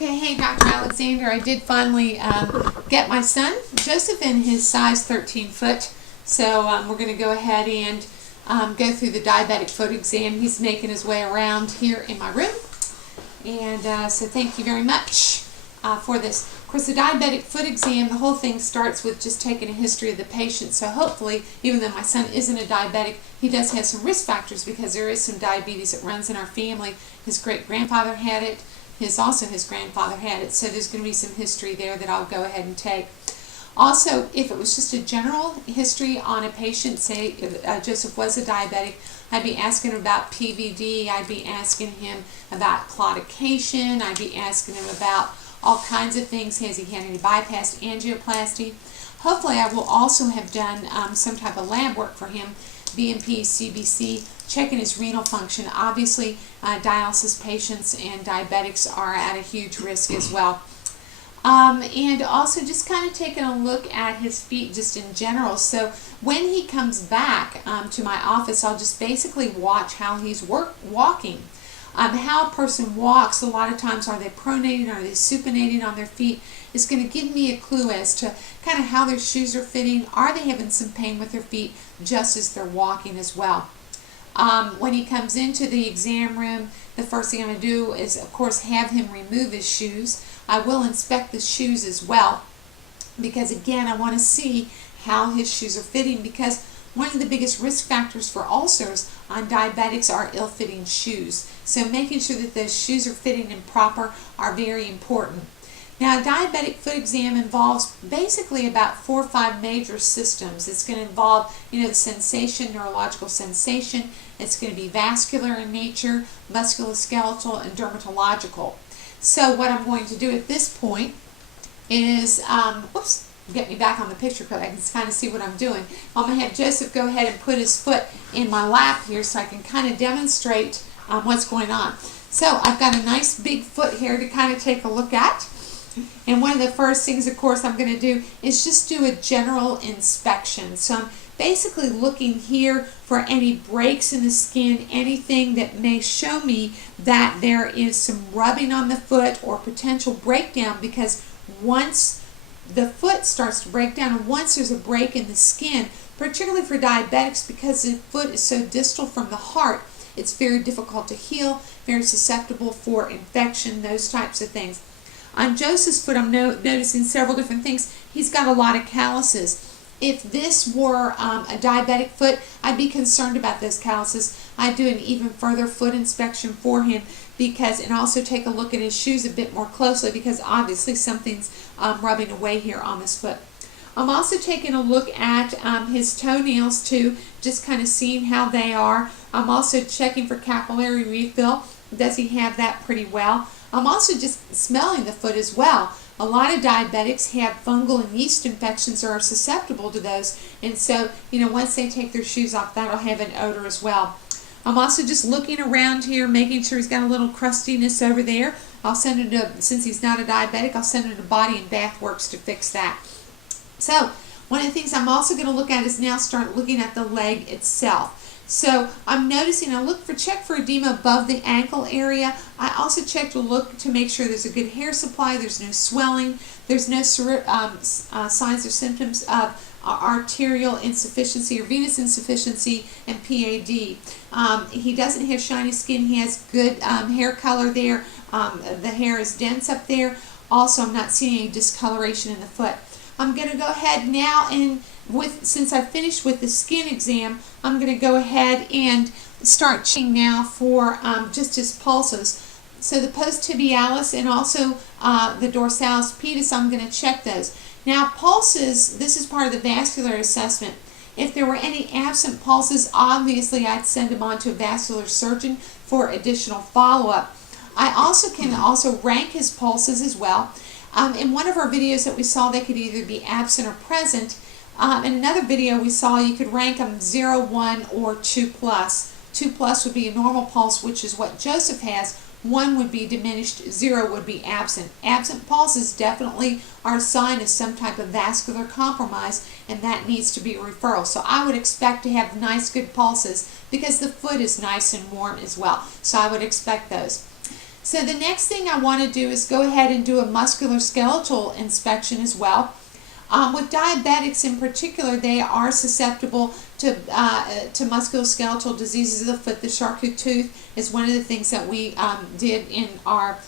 Okay, hey Dr. Alexander, I did finally get my son Joseph in his size 13 foot. So we're going to go ahead and go through the diabetic foot exam. He's making his way around here in my room. And so thank you very much for this. Of course, the diabetic foot exam, the whole thing starts with just taking a history of the patient. So hopefully, even though my son isn't a diabetic, he does have some risk factors because there is some diabetes that runs in our family. His great-grandfather had it. His grandfather had it, so there's going to be some history there that I'll go ahead and take. Also, if it was just a general history on a patient, say Joseph was a diabetic, I'd be asking him about PVD, I'd be asking him about claudication, I'd be asking him about all kinds of things. Has he had any bypass angioplasty? Hopefully I will also have done some type of lab work for him, BMP, CBC, checking his renal function. Obviously, dialysis patients and diabetics are at a huge risk as well. And also just kind of taking a look at his feet just in general. So when he comes back to my office, I'll just basically watch how he's walking. How a person walks, a lot of times, are they pronating, are they supinating on their feet, is going to give me a clue as to kind of how their shoes are fitting. Are they having some pain with their feet just as they're walking as well? When he comes into the exam room, the first thing I'm going to do is, of course, have him remove his shoes. I will inspect the shoes as well because, again, I want to see how his shoes are fitting, because one of the biggest risk factors for ulcers on diabetics are ill-fitting shoes. So making sure that those shoes are fitting and proper are very important. Now, a diabetic foot exam involves basically about 4 or 5 major systems. It's going to involve, the sensation, neurological sensation. It's going to be vascular in nature, musculoskeletal, and dermatological. So what I'm going to do at this point is, get me back on the picture so I can kind of see what I'm doing. I'm going to have Joseph go ahead and put his foot in my lap here so I can kind of demonstrate what's going on. So I've got a nice big foot here to kind of take a look at. And one of the first things, of course, I'm going to do is just do a general inspection. So I'm basically looking here for any breaks in the skin, anything that may show me that there is some rubbing on the foot or potential breakdown, because once the foot starts to break down, and once there's a break in the skin, particularly for diabetics, because the foot is so distal from the heart, it's very difficult to heal, very susceptible for infection, those types of things. On Joseph's foot, I'm noticing several different things. He's got a lot of calluses. If this were a diabetic foot, I'd be concerned about those calluses. I'd do an even further foot inspection for him, and also take a look at his shoes a bit more closely, because obviously something's rubbing away here on this foot. I'm also taking a look at his toenails too, just kind of seeing how they are. I'm also checking for capillary refill. Does he have that pretty well? I'm also just smelling the foot as well. A lot of diabetics have fungal and yeast infections or are susceptible to those, and so once they take their shoes off, that'll have an odor as well. I'm also just looking around here, making sure he's got a little crustiness over there. I'll send it to, since he's not a diabetic, I'll send it to Body and Bath Works to fix that. So one of the things I'm also going to look at is now start looking at the leg itself. So I'm noticing, check for edema above the ankle area. I also check to make sure there's a good hair supply, there's no swelling, there's no signs or symptoms of arterial insufficiency or venous insufficiency and PAD. He doesn't have shiny skin. He has good hair color there. The hair is dense up there. Also, I'm not seeing any discoloration in the foot. I'm going to go ahead now and since I finished with the skin exam, I'm going to go ahead and start checking now for just his pulses. So the post-tibialis and also the dorsalis pedis, I'm going to check those. Now pulses, this is part of the vascular assessment. If there were any absent pulses, obviously I'd send him on to a vascular surgeon for additional follow-up. I also can rank his pulses as well. In one of our videos that we saw, they could either be absent or present. In another video we saw you could rank them 0, 1, or 2+. 2+ would be a normal pulse, which is what Joseph has. 1 would be diminished, 0 would be absent. Absent pulses definitely are a sign of some type of vascular compromise, and that needs to be a referral. So I would expect to have nice, good pulses because the foot is nice and warm as well. So I would expect those. So the next thing I want to do is go ahead and do a musculoskeletal inspection as well. With diabetics in particular, they are susceptible to musculoskeletal diseases of the foot. The Charcot tooth is one of the things that we did in our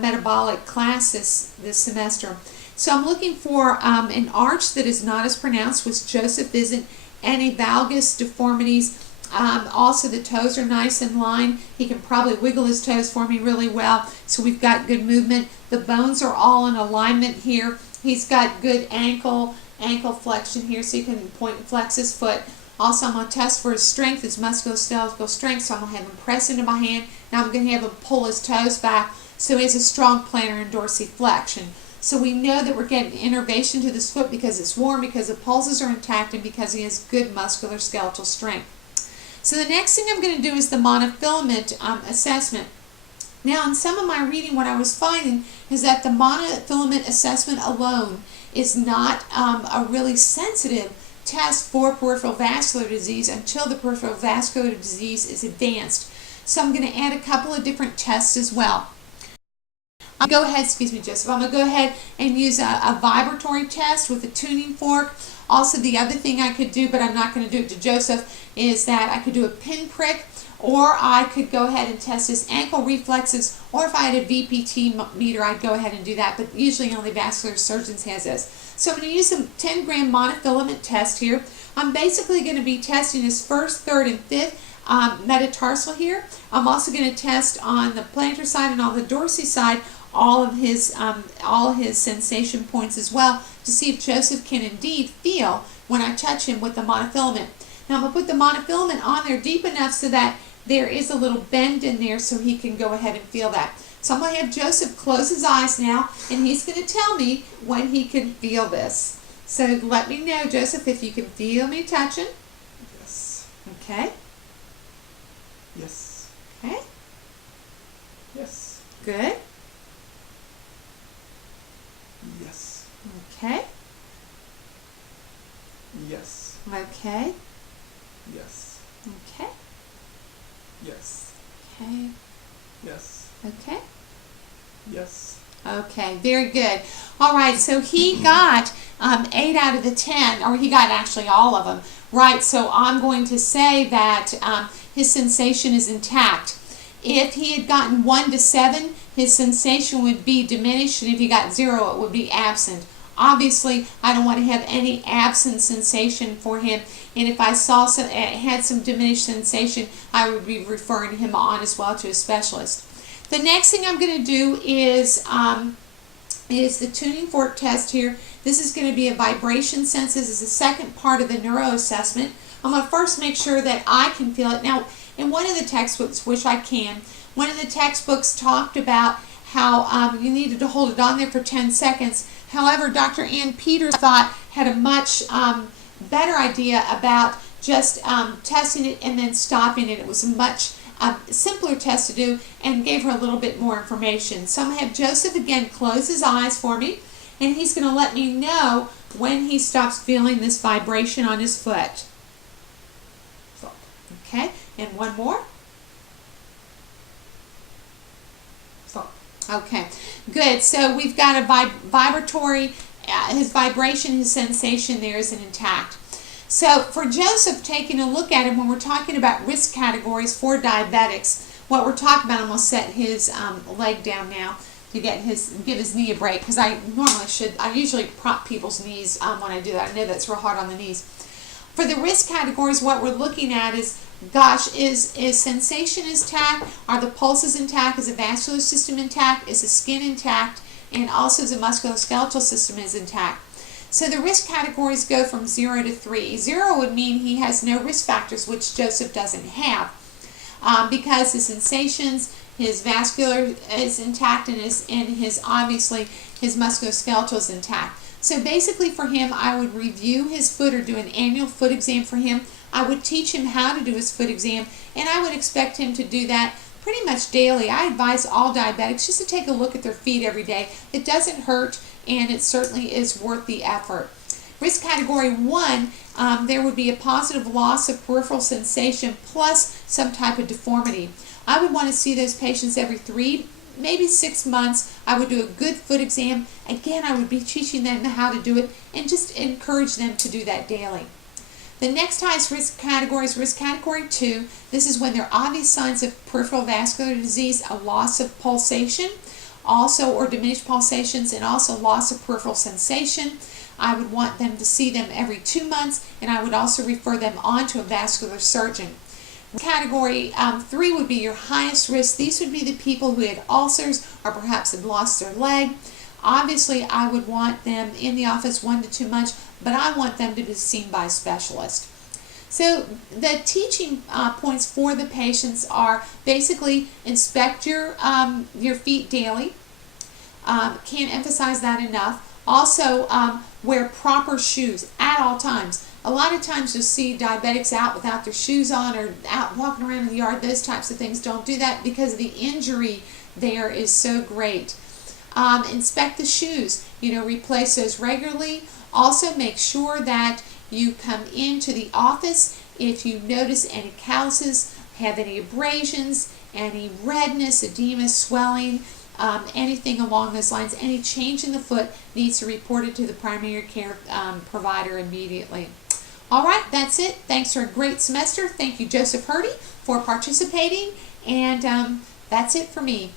metabolic class this semester. So I'm looking for an arch that is not as pronounced, which Joseph isn't, any valgus deformities. Also, the toes are nice and lined. He can probably wiggle his toes for me really well, so we've got good movement. The bones are all in alignment here. He's got good ankle flexion here, so he can point and flex his foot. Also, I'm going to test for his strength, his musculoskeletal strength, so I'm going to have him press into my hand. Now I'm going to have him pull his toes back, so he has a strong plantar and dorsiflexion. So we know that we're getting innervation to this foot because it's warm, because the pulses are intact, and because he has good musculoskeletal strength. So the next thing I'm going to do is the monofilament assessment. Now, in some of my reading, what I was finding is that the monofilament assessment alone is not a really sensitive test for peripheral vascular disease until the peripheral vascular disease is advanced. So I'm going to add a couple of different tests as well. Go ahead, excuse me, Joseph. I'm going to go ahead and use a vibratory test with a tuning fork. Also, the other thing I could do, but I'm not going to do it to Joseph, is that I could do a pinprick, or I could go ahead and test his ankle reflexes, or if I had a VPT meter, I'd go ahead and do that, but usually only vascular surgeons has this. So I'm going to use a 10-gram monofilament test here. I'm basically going to be testing his first, third, and fifth metatarsal here. I'm also going to test on the plantar side and on the dorsal side all his sensation points as well, to see if Joseph can indeed feel when I touch him with the monofilament. Now I'm going to put the monofilament on there deep enough so that there is a little bend in there so he can go ahead and feel that. So I'm going to have Joseph close his eyes now, and he's going to tell me when he can feel this. So let me know, Joseph, if you can feel me touching. Yes. Okay. Yes. Okay. Yes. Good. Yes. Okay. Yes. Okay. Yes. Okay. Yes. Okay. Yes. Okay. Yes. Okay, very good. All right, so he got 8 out of the 10, or he got actually all of them, right? So I'm going to say that his sensation is intact. If he had gotten 1 to 7, his sensation would be diminished, and if he got 0, it would be absent. Obviously, I don't want to have any absent sensation for him, and if I saw had some diminished sensation, I would be referring him on as well to a specialist. The next thing I'm going to do is the tuning fork test here. This is going to be a vibration sense. This is the second part of the neuro assessment. I'm going to first make sure that I can feel it. Now, in one of the textbooks, which I can, one of the textbooks talked about how you needed to hold it on there for 10 seconds. However, Dr. Ann Peters had a much better idea about just testing it and then stopping it. It was a much simpler test to do and gave her a little bit more information. So I'm going to have Joseph again close his eyes for me, and he's going to let me know when he stops feeling this vibration on his foot. Stop. Okay, and one more. Stop. Okay, good. So we've got a vibratory, his vibration, his sensation there is intact. So for Joseph, taking a look at him, when we're talking about risk categories for diabetics, what we're talking about, I'm going to set his leg down now to give his knee a break, because I usually prop people's knees when I do that. I know that's real hard on the knees. For the risk categories, what we're looking at is, gosh, is sensation intact? Are the pulses intact? Is the vascular system intact? Is the skin intact? And also is the musculoskeletal system is intact? So the risk categories go from 0 to 3. 0 would mean he has no risk factors, which Joseph doesn't have, because his sensations, his vascular is intact, and obviously his musculoskeletal is intact. So basically for him, I would review his foot or do an annual foot exam for him. I would teach him how to do his foot exam, and I would expect him to do that pretty much daily. I advise all diabetics just to take a look at their feet every day. It doesn't hurt, and it certainly is worth the effort. Risk category 1, there would be a positive loss of peripheral sensation plus some type of deformity. I would want to see those patients every 3 maybe 6 months, I would do a good foot exam. Again, I would be teaching them how to do it and just encourage them to do that daily. The next highest risk category is risk category 2. This is when there are obvious signs of peripheral vascular disease, a loss of pulsation, also or diminished pulsations, and also loss of peripheral sensation. I would want them to see them every 2 months, and I would also refer them on to a vascular surgeon. Category 3 would be your highest risk. These would be the people who had ulcers or perhaps had lost their leg. Obviously, I would want them in the office 1 to 2 months, but I want them to be seen by a specialist. So the teaching points for the patients are basically inspect your feet daily. Can't emphasize that enough. Also, wear proper shoes at all times. A lot of times you'll see diabetics out without their shoes on or out walking around in the yard, those types of things. Don't do that because the injury there is so great. Inspect the shoes, replace those regularly. Also make sure that you come into the office if you notice any calluses, have any abrasions, any redness, edema, swelling, anything along those lines. Any change in the foot needs to report it to the primary care provider immediately. All right, that's it. Thanks for a great semester. Thank you, Joseph Hurdy, for participating, and that's it for me.